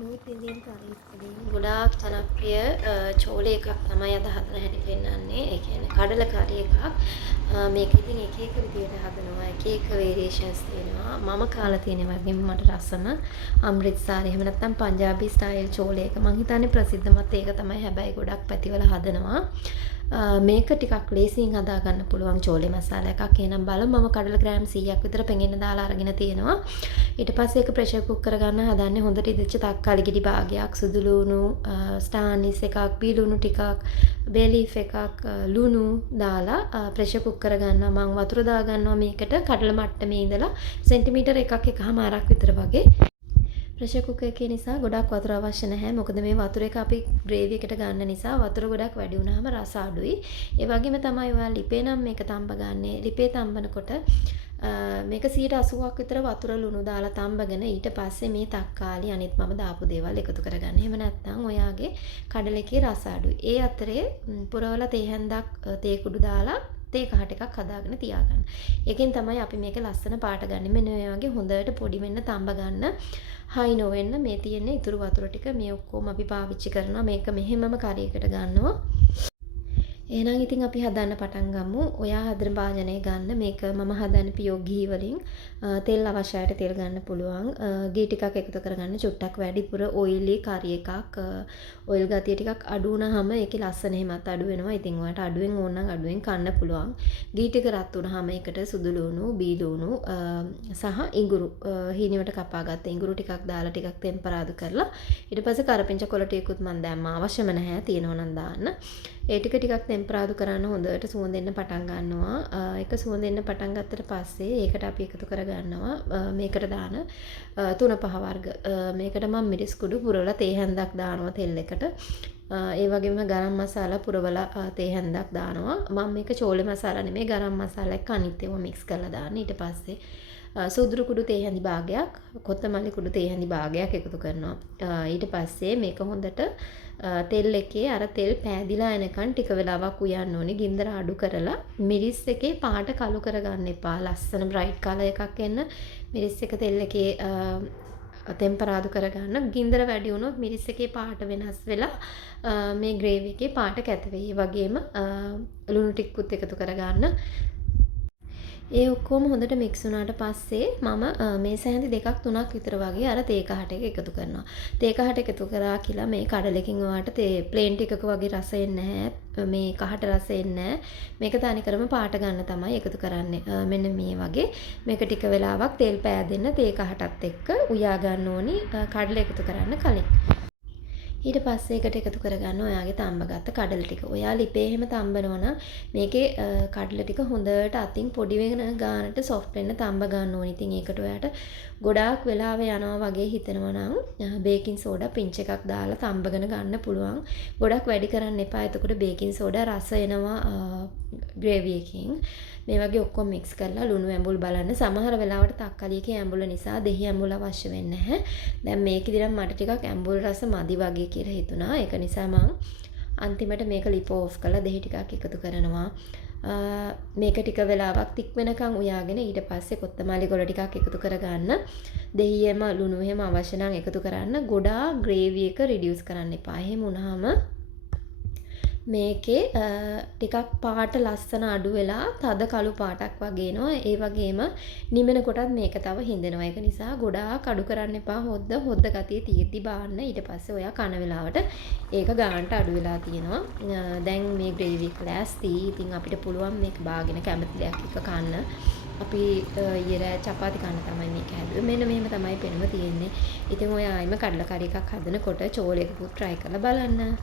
නූත් Indian කරීස් වලින් ගොඩාක් ජනප්‍රිය චෝල එකක් තමයි අද හදන හැටි පෙන්වන්නේ. ඒ කියන්නේ කඩල කරි එකක්. මේක ඉතින් එක එක විදියට හදනවා. එක එක වේරියේෂන්ස් තියෙනවා. මම කාලා තියෙන වගේම මට රසම අමෘත්සාර එහෙම නැත්නම් පංජාබි ස්ටයිල් චෝල එක. මං හිතන්නේ ප්‍රසිද්ධමත් ඒක තමයි. හැබැයි ගොඩක් පැතිවල හදනවා. මේක ටිකක් ලේසියෙන් හදාගන්න පුළුවන් චෝලේ මසාලා එකක්. එහෙනම් බලමු මම කඩල ග්‍රෑම් 100ක් විතර පෙඟෙන්න දාලා අරගෙන තියෙනවා. ඊට පස්සේ ඒක ප්‍රෙෂර් කුක් කරගන්න හදන්නේ. හොඳට ඉදිච්ච තක්කාලි ගෙඩි භාගයක්, සුදු ලුණු, ස්ටානිස් එකක්, බී ලුණු ටිකක්, බේ ලීෆ් එකක්, ලුණු දාලා ප්‍රෙෂර් කුක් කරගන්නවා. මම වතුර දාගන්නවා මේකට කඩල මට්ටමේ ඉඳලා සෙන්ටිමීටර් එකකමාරක් විතර වගේ. ප්‍රෙෂර් කුකර් එකේ නිසා ගොඩක් වතුර අවශ්‍ය නැහැ. මොකද මේ වතුර එක අපි ග්‍රේවි එකට ගන්න නිසා වතුර ගොඩක් වැඩි වුණාම රස අඩුයි. ඒ වගේම තමයි ඔයාලා ලිපේ නම් මේක තඹ ගන්නේ. ලිපේ තඹනකොට මේක 80%ක් විතර වතුර ලුණු දාලා තඹගෙන ඊට පස්සේ මේ තක්කාලි අනිත් මම දාපු දේවල් එකතු කරගන්න. එහෙම නැත්නම් ඔයාගේ කඩලකේ රස අඩුයි. ඒ අතරේ පුරවලා තේ හැන්දක් තේ කුඩු දාලා තේ කහ ටිකක් හදාගෙන තියාගන්න. ඒකෙන් තමයි අපි මේක ලස්සන පාට ගන්න. මෙන්න මේ වගේ හොඳට පොඩි වෙන්න තඹ ගන්න. හයි නොවෙන්න මේ තියෙන ඉතුරු වතුර ටික මේ ඔක්කොම අපි පාවිච්චි කරනවා. මේක මෙහෙමම කරේකට ගන්නවා. එහෙනම් ඉතින් අපි හදන්න පටන් ගමු. ඔයා හදන භාජනය ගන්න. මේක මම හදන්නේ පියෝ ගී වලින්. තෙල් අවශ්‍යයට තෙල් ගන්න පුළුවන්. ගී ටිකක් එකතු කරගන්න. චුට්ටක් වැඩිපුර ඔයිලි කරි එකක්. ඔයිල් ගතිය ටිකක් අඩු වුණාම ඒකේ ලස්සන එහෙමත් අඩු වෙනවා. ඉතින් ඔයාලට අඩුවෙන් ඕන නම් අඩුවෙන් කන්න පුළුවන්. ගී ටික රත් වුණාම ඒකට සුදු ලුණු, බී ලුණු සහ ඉඟුරු හීනියට කපාගත්ත ඉඟුරු ටිකක් දාලා ටිකක් ටෙම්පරාදු කරලා ඊට පස්සේ කරපිංච කොළ ටිකකුත් මම දැම්මා. අවශ්‍යම නැහැ. තියෙනවා නම් දාන්න. ඒ ටික ටිකක් ටෙම්පරාදු කරන්න හොඳට සුවඳෙන්න පටන් ගන්නවා. ඒක සුවඳෙන්න පටන් ගත්තට පස්සේ ඒකට අපි එකතු කරගන්නවා මේකට දාන තුන පහ වර්ග. මේකට මම මිරිස් කුඩු පුරවලා තේ හැන්දක් දානවා තෙල් එකට. ඒ වගේම ගරම් මසාලා පුරවලා තේ හැන්දක් දානවා. මම මේක චෝලේ මසාලා නෙමෙයි ගරම් මසාලා එක්ක අනිත් ඒවා මික්ස් කරලා දාන්න. ඊට පස්සේ සුදුරු කුඩු තේ හැඳි භාගයක්, කොත්තමල්ලි කුඩු තේ හැඳි භාගයක් එකතු කරනවා. ඊට පස්සේ මේක හොඳට තෙල් එකේ අර තෙල් පෑදිලා එනකන් ටික වෙලාවක් උයන්න ඕනේ. ගින්දර අඩු කරලා මිරිස් එකේ පාට කළු කරගන්න එපා. ලස්සන බ්‍රයිට් කලර් එකක් එන්න මිරිස් එක තෙල් එකේ ටෙම්පරාදු කරගන්න. ගින්දර වැඩි වුණොත් මිරිස් එකේ පාට වෙනස් වෙලා මේ ග්‍රේවි එකේ පාට කැත වෙයි. ඒ වගේම ලුණු ටිකකුත් එකතු කරගන්න. ඒ ඔක්කොම හොඳට මික්ස් වුණාට පස්සේ මම මේ සැහැඳි දෙකක් තුනක් විතර වගේ අර තේ කහට එක එකතු කරනවා. තේ කහට එකතු කරා කියලා මේ කඩලකින් ඔයාලට තේ ප්ලේන් ටිකක වගේ රස එන්නේ නැහැ. මේ කහට රස එන්නේ නැහැ. මේක තනිකරම පාට ගන්න තමයි එකතු කරන්නේ. මෙන්න මේ වගේ මේක ටික වෙලාවක් තෙල් පෑදෙන්න තේ කහටත් එක්ක උයා ගන්න ඕනි කඩල එකතු කරන්න කලින්. ඊට පස්සේ එකට එකතු කරගන්න ඔයාගේ තඹගත්ත කඩල ටික. ඔයා ලිපේ එහෙම තඹනවා නම් මේකේ කඩල ටික හොඳට අතින් පොඩි වෙන ගානට සොෆ්ට් වෙන්න තඹ ගන්න ඕනේ. ඉතින් ඒකට ඔයාට ගොඩාක් වෙලාව යනවා වගේ හිතෙනවා නම් බේකින් සෝඩා පිංච් එකක් දාලා තඹගෙන ගන්න පුළුවන්. ගොඩක් වැඩි කරන්න එපා. එතකොට බේකින් සෝඩා රස එනවා ග්‍රේවි එකකින්. මේ වගේ ඔක්කොම මික්ස් කරලා ලුණු ඇඹුල් බලන්න. සමහර වෙලාවට තක්කාලියකේ ඇඹුල නිසා දෙහි ඇඹුල අවශ්‍ය වෙන්නේ නැහැ. දැන් මේකෙදි නම් මට ටිකක් ඇඹුල් රස මදි වගේ කියලා හිතුණා. ඒක නිසා මම අන්තිමට මේක ලිප ඕෆ් කරලා දෙහි ටිකක් එකතු කරනවා. මේක ටික වෙලාවක් තික් වෙනකන් උයාගෙන ඊට පස්සේ කොත්තමල්ලි ගොඩ ටිකක් එකතු කරගන්න. දෙහියම ලුණු එහෙම අවශ්‍ය නම් එකතු කරන්න. ගොඩාක් ග්‍රේවි එක රිඩියුස් කරන්න එපා. එහෙම වුණාම මේකේ ටිකක් පාට ලස්සන අඩු වෙලා තද කළු පාටක් වගේ එනවා. ඒ වගේම නිමෙන කොටත් මේක තව හින්දෙනවා. ඒක නිසා ගොඩාක් අඩු කරන්න එපා. හොද්ද ගතිය තියෙද්දි බාන්න. ඊට පස්සේ ඔයා කන වෙලාවට ඒක ගානට අඩු වෙලා තියෙනවා. දැන් මේ ග්‍රේවි එක ලෑස්ති. ඉතින් අපිට පුළුවන් මේක බාගෙන කැමති දෙයක් එක කන්න. අපි ඊයේ චපාති කන්න තමයි මේක හැදුවේ. මෙන්න මෙහෙම තමයි පෙනුම තියෙන්නේ. ඉතින් ඔයා ආයිම කඩලා කරි එකක් හදනකොට චෝල එකකුත් try කරලා බලන්න.